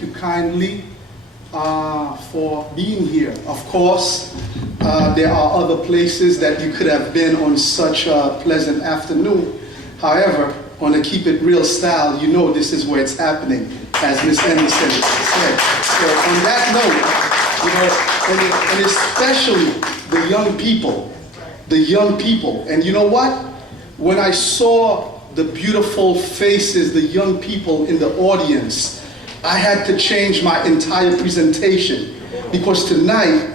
thank you kindly for being here. Of course, there are other places that you could have been on such a pleasant afternoon. However, on a keep it real style, you know this is where it's happening, as Miss Anderson said. So on that note, and especially the young people, and you know what? When I saw the beautiful faces, the young people in the audience, I had to change my entire presentation, because tonight,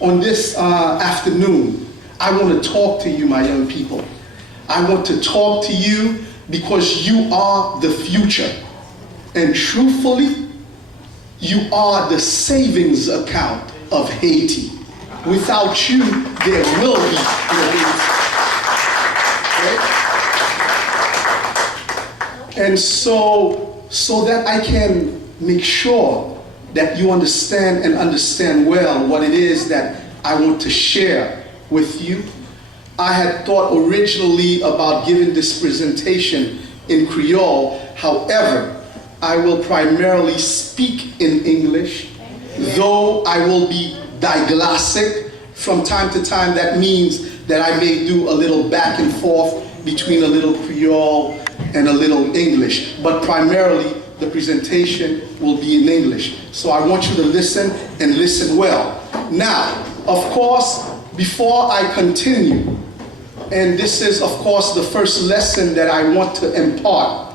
on this afternoon, I want to talk to you, my young people. I want to talk to you because you are the future. And truthfully, you are the savings account of Haiti. Without you, there will be no Haiti. Okay? And so that I can make sure that you understand well what it is that I want to share with you, I had thought originally about giving this presentation in Creole. However, I will primarily speak in English, though I will be diglossic. From time to time, that means that I may do a little back and forth between a little Creole and a little English. But primarily, the presentation will be in English. So I want you to listen and listen well. Now, of course, before I continue, and this is, of course, the first lesson that I want to impart,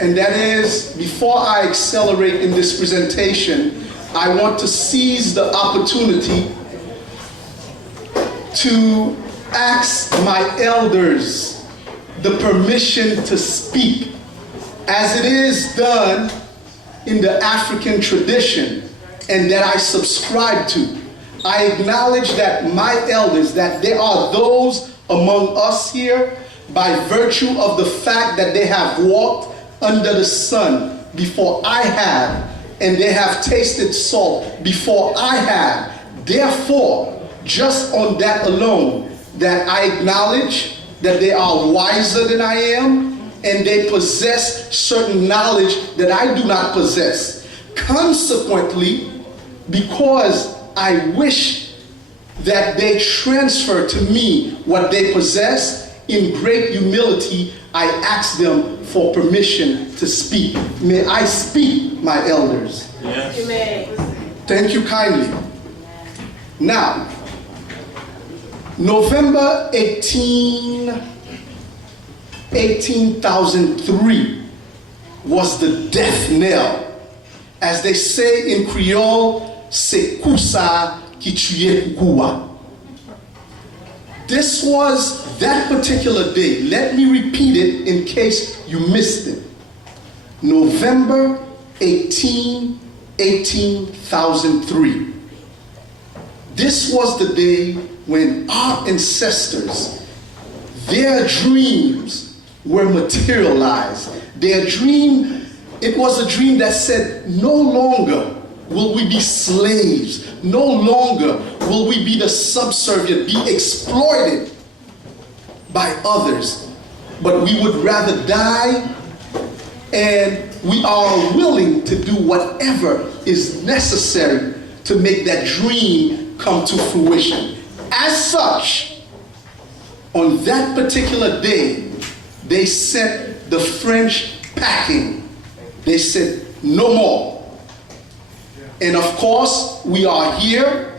and that is, before I accelerate in this presentation, I want to seize the opportunity to ask my elders the permission to speak, as it is done in the African tradition and that I subscribe to. I acknowledge that my elders, that there are those among us here by virtue of the fact that they have walked under the sun before I have, and they have tasted salt before I have. Therefore, just on that alone, that I acknowledge that they are wiser than I am, and they possess certain knowledge that I do not possess. Consequently, because I wish that they transfer to me what they possess, in great humility, I ask them for permission to speak. May I speak, my elders? Yes. You may. Thank you kindly. Now, November 1803 was the death knell. As they say in Creole, c'est kousa ki tuye kouwa. This was that particular day. Let me repeat it in case you missed it. November 1803. This was the day when our ancestors, their dreams were materialized. Their dream, it was a dream that said, no longer will we be slaves. No longer will we be the subservient, be exploited by others. But we would rather die, and we are willing to do whatever is necessary to make that dream come to fruition. As such, on that particular day, they sent the French packing. They said, no more. And of course, we are here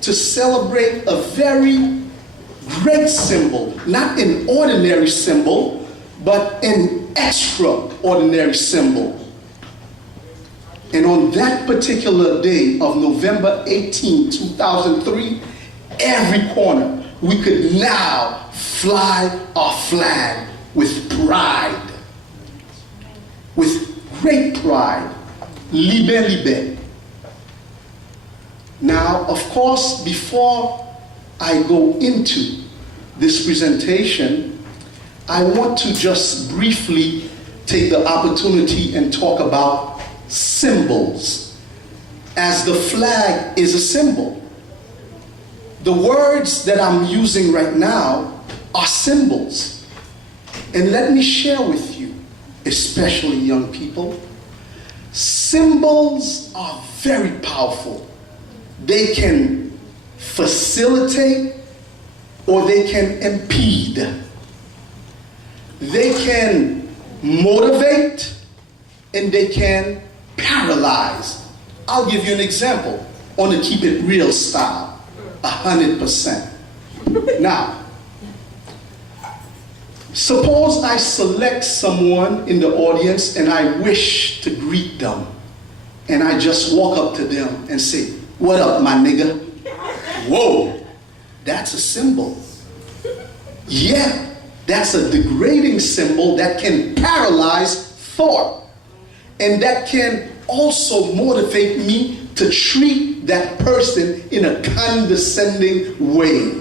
to celebrate a very great symbol, not an ordinary symbol, but an extraordinary symbol. And on that particular day of November 18, 2003, every corner, we could now fly our flag with pride, with great pride. Libe, libe. Now, of course, before I go into this presentation, I want to just briefly take the opportunity and talk about symbols, as the flag is a symbol. The words that I'm using right now are symbols. And let me share with you, especially young people, Symbols are very powerful. They can facilitate or they can impede. They can motivate and they can paralyze. I'll give you an example on the keep it real style, 100%. Now, suppose I select someone in the audience and I wish to greet them. And I just walk up to them and say, "What up, my nigga?" Whoa, that's a symbol. Yeah, that's a degrading symbol that can paralyze thought. And that can also motivate me to treat that person in a condescending way,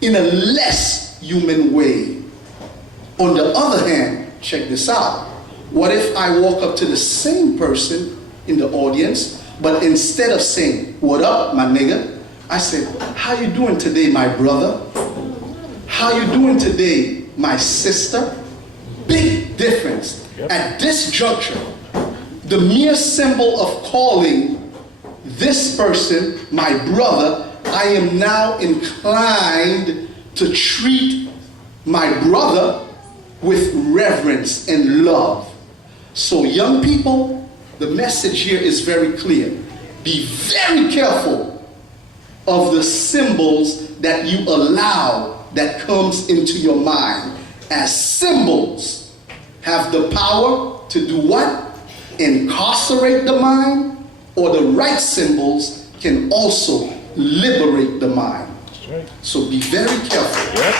in a less human way. On the other hand, check this out. What if I walk up to the same person in the audience, but instead of saying, "What up, my nigga," I say, "How you doing today, my brother? How you doing today, my sister?" Big difference. Yep. At this juncture, the mere symbol of calling this person my brother, I am now inclined to treat my brother with reverence and love. So young people, the message here is very clear. Be very careful of the symbols that you allow that comes into your mind, as symbols have the power to do what? Incarcerate the mind, or the right symbols can also liberate the mind. That's right. So be very careful. Yep.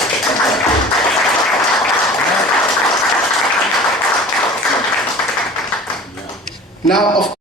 Now, of